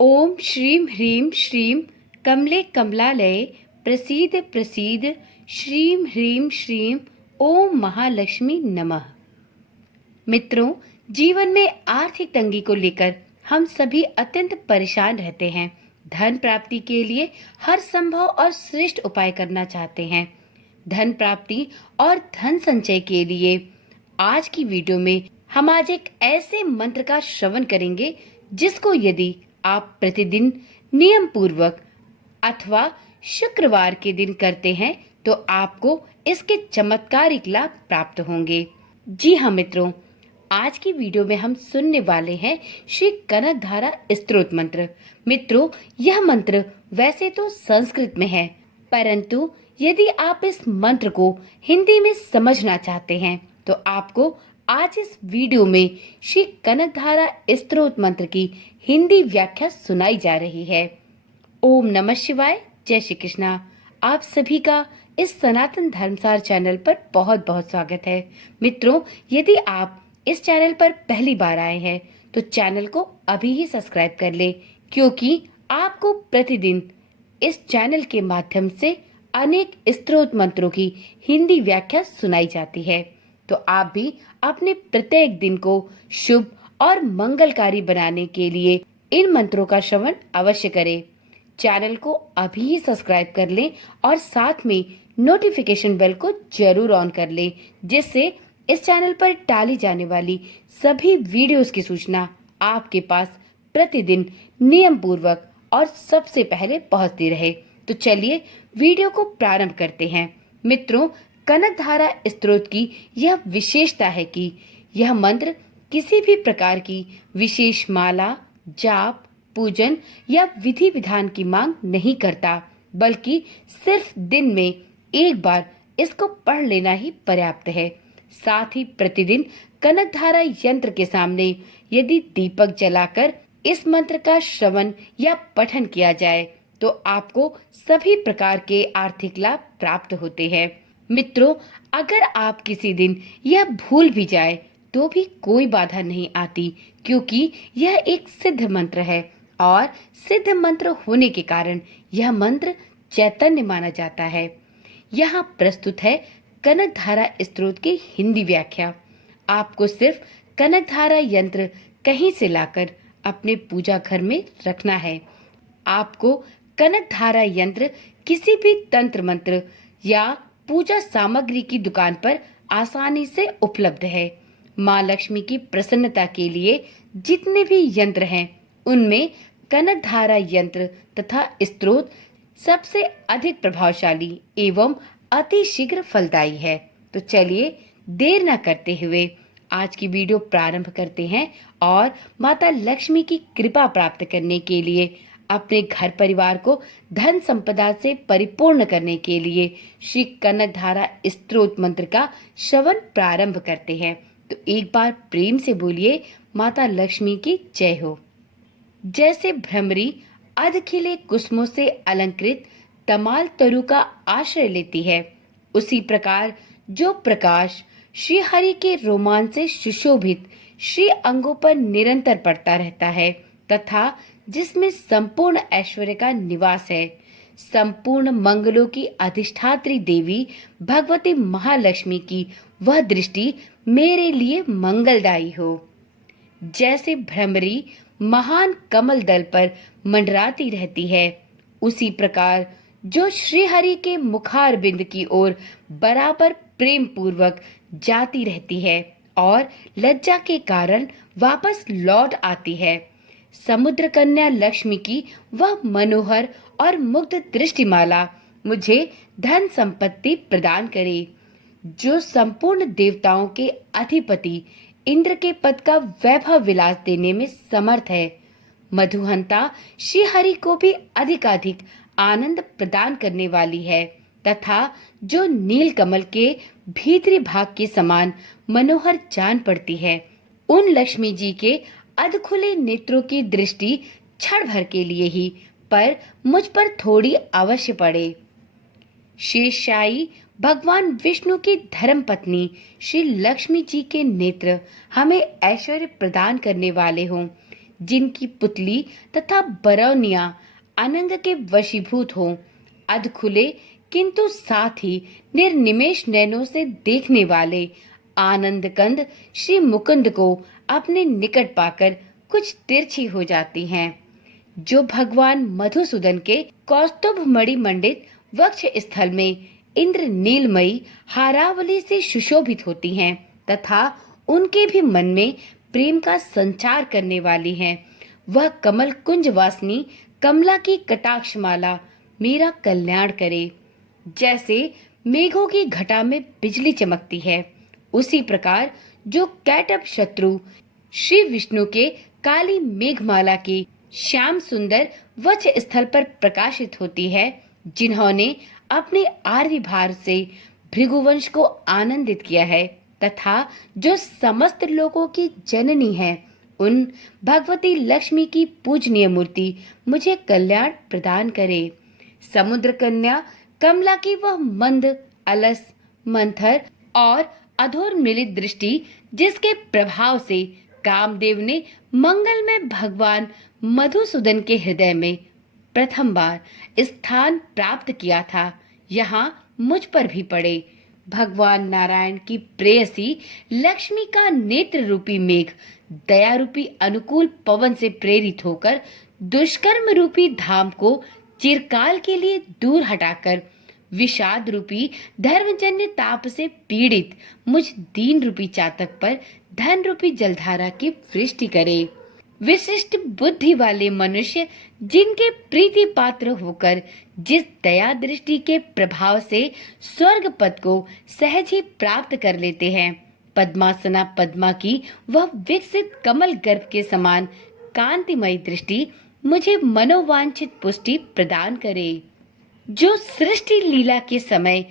ओम श्रीं ह्रीं श्रीं कमले कमलालये प्रसीद प्रसीद श्रीं ह्रीं श्रीं ओम महालक्ष्मी नमः। मित्रों, जीवन में आर्थिक तंगी को लेकर हम सभी अत्यंत परेशान रहते हैं। धन प्राप्ति के लिए हर संभव और श्रेष्ठ उपाय करना चाहते हैं। धन प्राप्ति और धन संचय के लिए आज की वीडियो में हम आज एक ऐसे मंत्र का श्रवण करेंगे जिसको यदि आप प्रतिदिन नियम पूर्वक अथवा शुक्रवार के दिन करते हैं तो आपको इसके चमत्कारिक लाभ प्राप्त होंगे। जी हाँ मित्रों, आज की वीडियो में हम सुनने वाले हैं श्री कनकधारा स्तोत्र मंत्र। मित्रों, यह मंत्र वैसे तो संस्कृत में है, परंतु यदि आप इस मंत्र को हिंदी में समझना चाहते हैं तो आपको आज इस वीडियो में श्री कनकधारा स्तोत्र मंत्र की हिंदी व्याख्या सुनाई जा रही है। ओम नमः शिवाय, जय श्री कृष्णा। आप सभी का इस सनातन धर्मसार चैनल पर बहुत बहुत स्वागत है। मित्रों, यदि आप इस चैनल पर पहली बार आए हैं तो चैनल को अभी ही सब्सक्राइब कर ले, क्योंकि आपको प्रतिदिन इस चैनल के माध्यम से अनेक स्तोत्र मंत्रों की हिंदी व्याख्या सुनाई जाती है। तो आप भी अपने प्रत्येक दिन को शुभ और मंगलकारी बनाने के लिए इन मंत्रों का श्रवण अवश्य करें। चैनल को अभी ही सब्सक्राइब कर लें और साथ में नोटिफिकेशन बेल को जरूर ऑन कर लें, जिससे इस चैनल पर डाली जाने वाली सभी वीडियोस की सूचना आपके पास प्रतिदिन नियम पूर्वक और सबसे पहले पहुंचती रहे। तो चलिए वीडियो को प्रारंभ करते हैं। मित्रों, कनकधारा स्तोत्र की यह विशेषता है कि यह मंत्र किसी भी प्रकार की विशेष माला, जाप, पूजन या विधि विधान की मांग नहीं करता, बल्कि सिर्फ दिन में एक बार इसको पढ़ लेना ही पर्याप्त है। साथ ही प्रतिदिन कनकधारा यंत्र के सामने यदि दीपक जलाकर इस मंत्र का श्रवण या पठन किया जाए तो आपको सभी प्रकार के आर्थिक लाभ प्राप्त होते हैं। मित्रों, अगर आप किसी दिन यह भूल भी जाए तो भी कोई बाधा नहीं आती, क्योंकि यह एक सिद्ध मंत्र है और सिद्ध मंत्र होने के कारण यह मंत्र चैतन्य माना जाता है। यहाँ प्रस्तुत है कनकधारा स्तोत्र की हिंदी व्याख्या। आपको सिर्फ कनकधारा यंत्र कहीं से लाकर अपने पूजा घर में रखना है। आपको कनकधारा यंत्र किसी भी तंत्र मंत्र या पूजा सामग्री की दुकान पर आसानी से उपलब्ध है। माँ लक्ष्मी की प्रसन्नता के लिए जितने भी यंत्र हैं, उनमें कनकधारा यंत्र तथा स्तोत्र सबसे अधिक प्रभावशाली एवं अति शीघ्र फलदायी है। तो चलिए देर न करते हुए आज की वीडियो प्रारंभ करते हैं और माता लक्ष्मी की कृपा प्राप्त करने के लिए, अपने घर परिवार को धन संपदा से परिपूर्ण करने के लिए श्री कनकधारा स्तोत्र मंत्र का श्रवण प्रारंभ करते हैं। तो एक बार प्रेम से बोलिए, माता लक्ष्मी की जय हो। जैसे भ्रमरी अधखिले कुसुमों से अलंकृत तमाल तरु का आश्रय लेती है, उसी प्रकार जो प्रकाश श्री हरि के रोमान से सुशोभित श्री अंगों पर निरंतर पड़ता रहता है तथा जिसमें संपूर्ण ऐश्वर्य का निवास है, संपूर्ण मंगलों की अधिष्ठात्री देवी भगवती महालक्ष्मी की वह दृष्टि मेरे लिए मंगलदायी हो। जैसे भ्रमरी महान कमल दल पर मंडराती रहती है, उसी प्रकार जो श्री हरि के मुखार बिंद की ओर बराबर प्रेम पूर्वक जाती रहती है और लज्जा के कारण वापस लौट आती है, समुद्र कन्या लक्ष्मी की वह मनोहर और मुग्ध दृष्टिमाला मुझे धन संपत्ति प्रदान करे। जो संपूर्ण देवताओं के अधिपति इंद्र के पद का वैभव विलास देने में समर्थ है, मधुहंता श्री हरि को भी अधिकाधिक आनंद प्रदान करने वाली है तथा जो नील कमल के भीतरी भाग के समान मनोहर जान पड़ती है, उन लक्ष्मी जी के अधखुले नेत्रों की दृष्टि क्षण भर के लिए ही पर मुझ पर थोड़ी अवश्य पड़े। शेषशायी भगवान विष्णु की धर्म पत्नी श्री लक्ष्मी जी के नेत्र हमें ऐश्वर्य प्रदान करने वाले हों, जिनकी पुतली तथा बरौनिया अनंग के वशीभूत हों, अध खुले किंतु साथ ही निर्निमेष नैनों से देखने वाले आनंद कंद श्री मुकुंद को अपने निकट पाकर कुछ तिरछी हो जाती हैं, जो भगवान मधुसूदन के कौस्तुभ मणि मंडित वक्ष स्थल में इंद्र नीलमयी हारावली से सुशोभित होती हैं तथा उनके भी मन में प्रेम का संचार करने वाली हैं। वह कमल कुंज वासनी कमला की कटाक्षमाला मेरा कल्याण करे। जैसे मेघों की घटा में बिजली चमकती है, उसी प्रकार जो कैटभ शत्रु श्री विष्णु के काली मेघमाला के श्याम सुंदर वक्ष स्थल पर प्रकाशित होती है, जिन्होंने अपने आर्य भार से भृगुवंश को आनंदित किया है तथा जो समस्त लोगों की जननी है, उन भगवती लक्ष्मी की पूजनीय मूर्ति मुझे कल्याण प्रदान करे। समुद्र कन्या कमला की वह मंद, अलस, मंथर और अधोर मिलित दृष्टि, जिसके प्रभाव से कामदेव ने मंगलमय भगवान मधुसूदन के हृदय में प्रथम बार स्थान प्राप्त किया था, यहाँ मुझ पर भी पड़े। भगवान नारायण की प्रेयसी लक्ष्मी का नेत्र रूपी मेघ दया रूपी अनुकूल पवन से प्रेरित होकर दुष्कर्म रूपी धाम को चिरकाल के लिए दूर हटाकर विषाद रूपी धर्मजन्य ताप से पीड़ित मुझ दीन रूपी चातक पर धन रूपी जलधारा की वृष्टि करे। विशिष्ट बुद्धि वाले मनुष्य जिनके प्रीति पात्र होकर जिस दया दृष्टि के प्रभाव से स्वर्ग पद को सहज ही प्राप्त कर लेते हैं, पद्मासना पद्मा की वह विकसित कमल गर्भ के समान कांतिमयी दृष्टि मुझे मनोवांछित पुष्टि प्रदान करे। जो सृष्टि लीला के समय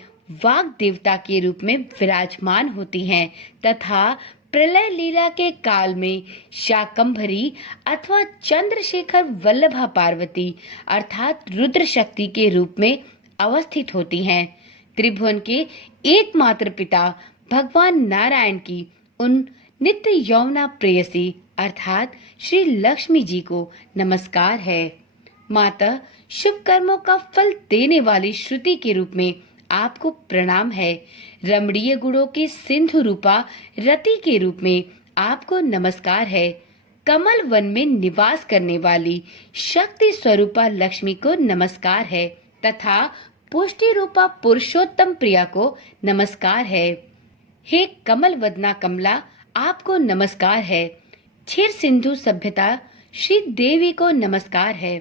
वाग देवता के रूप में विराजमान होती हैं तथा प्रलय लीला के काल में शाकंभरी अथवा चंद्रशेखर वल्लभा पार्वती अर्थात रुद्र शक्ति के रूप में अवस्थित होती हैं। त्रिभुवन के एकमात्र पिता भगवान नारायण की उन नित्य यौवना प्रेयसी अर्थात श्री लक्ष्मी जी को नमस्कार है। माता, शुभ कर्मों का फल देने वाली श्रुति के रूप में आपको प्रणाम है। रमणीय गुणों के सिंधु रूपा रति के रूप में आपको नमस्कार है। कमल वन में निवास करने वाली शक्ति स्वरूपा लक्ष्मी को नमस्कार है तथा पुष्टि रूपा पुरुषोत्तम प्रिया को नमस्कार है। हे कमल वदना कमला, आपको नमस्कार है। क्षीर सिंधु सभ्यता श्री देवी को नमस्कार है।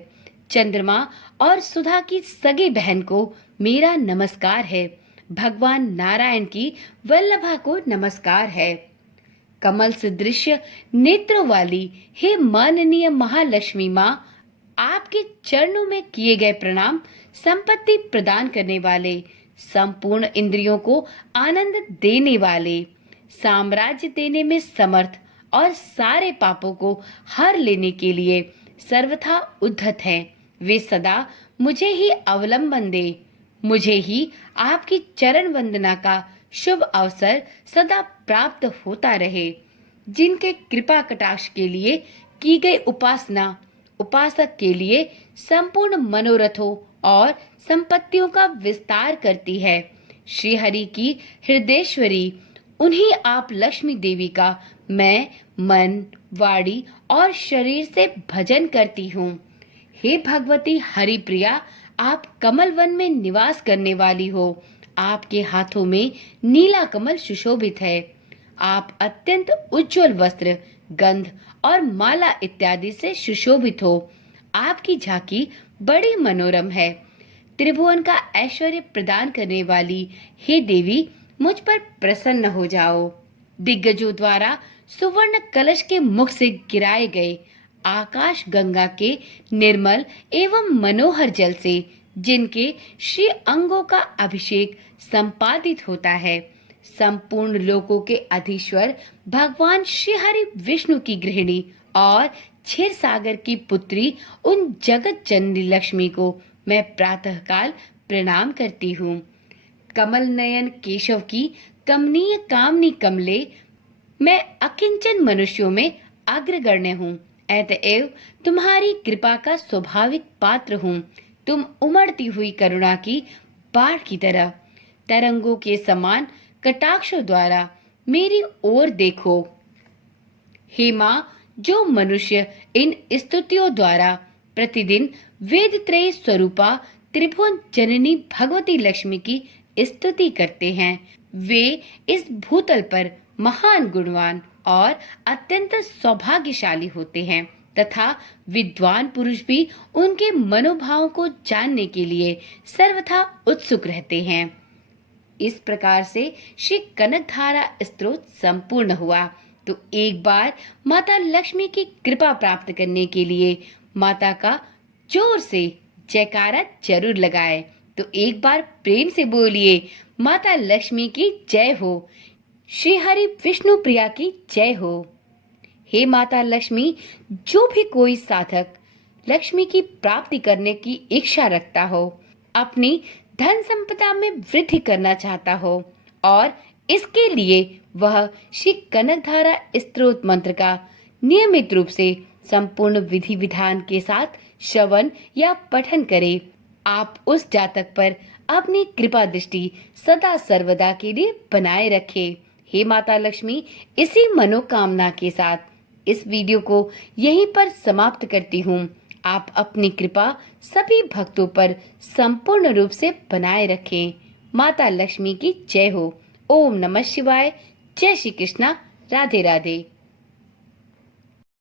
चंद्रमा और सुधा की सगी बहन को मेरा नमस्कार है। भगवान नारायण की वल्लभा को नमस्कार है। कमल सदृश नेत्रों वाली हे माननीय महालक्ष्मी माँ, आपके चरणों में किए गए प्रणाम संपत्ति प्रदान करने वाले, संपूर्ण इंद्रियों को आनंद देने वाले, साम्राज्य देने में समर्थ और सारे पापों को हर लेने के लिए सर्वथा उद्धत हैं। वे सदा मुझे ही अवलंबन दे, मुझे ही आपकी चरण वंदना का शुभ अवसर सदा प्राप्त होता रहे। जिनके कृपा कटाक्ष के लिए की गई उपासना उपासक के लिए संपूर्ण मनोरथों और संपत्तियों का विस्तार करती है। श्री हरि की हृदयेश्वरी उन्हीं आप लक्ष्मी देवी का मैं मन, वाणी और शरीर से भजन करती हूँ। हे भगवती हरिप्रिया, आप कमल वन में निवास करने वाली हो। आपके हाथों में नीला कमल सुशोभित है। आप अत्यंत उज्जवल वस्त्र, गंध और माला इत्यादि से सुशोभित हो। आपकी झांकी बड़ी मनोरम है। त्रिभुवन का ऐश्वर्य प्रदान करने वाली हे देवी, मुझ पर प्रसन्न हो जाओ। दिग्गजों द्वारा सुवर्ण कलश के मुख से गिराए गए आकाश गंगा के निर्मल एवं मनोहर जल से जिनके श्री अंगों का अभिषेक संपादित होता है, संपूर्ण लोकों के अधीश्वर भगवान श्री हरि विष्णु की गृहिणी और क्षीर सागर की पुत्री उन जगत जननी लक्ष्मी को मैं प्रातःकाल प्रणाम करती हूँ। कमल नयन केशव की कमनीय कामनी कमले, मैं अकिंचन मनुष्यों में अग्रगण्य हूँ। अतएव तुम्हारी कृपा का स्वाभाविक पात्र हूँ। तुम उमड़ती हुई करुणा की बाढ़ की तरह तरंगों के समान कटाक्षों द्वारा मेरी ओर देखो। हे माँ, जो मनुष्य इन स्तुतियों द्वारा प्रतिदिन वेद त्रय स्वरूपा त्रिभुवन जननी भगवती लक्ष्मी की स्तुति करते हैं, वे इस भूतल पर महान गुणवान और अत्यंत सौभाग्यशाली होते हैं तथा विद्वान पुरुष भी उनके मनोभावों को जानने के लिए सर्वथा उत्सुक रहते हैं। इस प्रकार से श्री कनकधारा स्तोत्र संपूर्ण हुआ। तो एक बार माता लक्ष्मी की कृपा प्राप्त करने के लिए माता का जोर से जयकारा जरूर लगाए। तो एक बार प्रेम से बोलिए, माता लक्ष्मी की जय हो, श्री हरि विष्णु प्रिया की जय हो। हे माता लक्ष्मी, जो भी कोई साधक लक्ष्मी की प्राप्ति करने की इच्छा रखता हो, अपनी धन संपदा में वृद्धि करना चाहता हो और इसके लिए वह श्री कनकधारा स्तोत्र मंत्र का नियमित रूप से संपूर्ण विधि विधान के साथ श्रवण या पठन करे, आप उस जातक पर अपनी कृपा दृष्टि सदा सर्वदा के लिए बनाए रखे। हे माता लक्ष्मी, इसी मनोकामना के साथ इस वीडियो को यहीं पर समाप्त करती हूँ। आप अपनी कृपा सभी भक्तों पर संपूर्ण रूप से बनाए रखें। माता लक्ष्मी की जय हो। ओम नमः शिवाय। जय श्री कृष्णा। राधे राधे।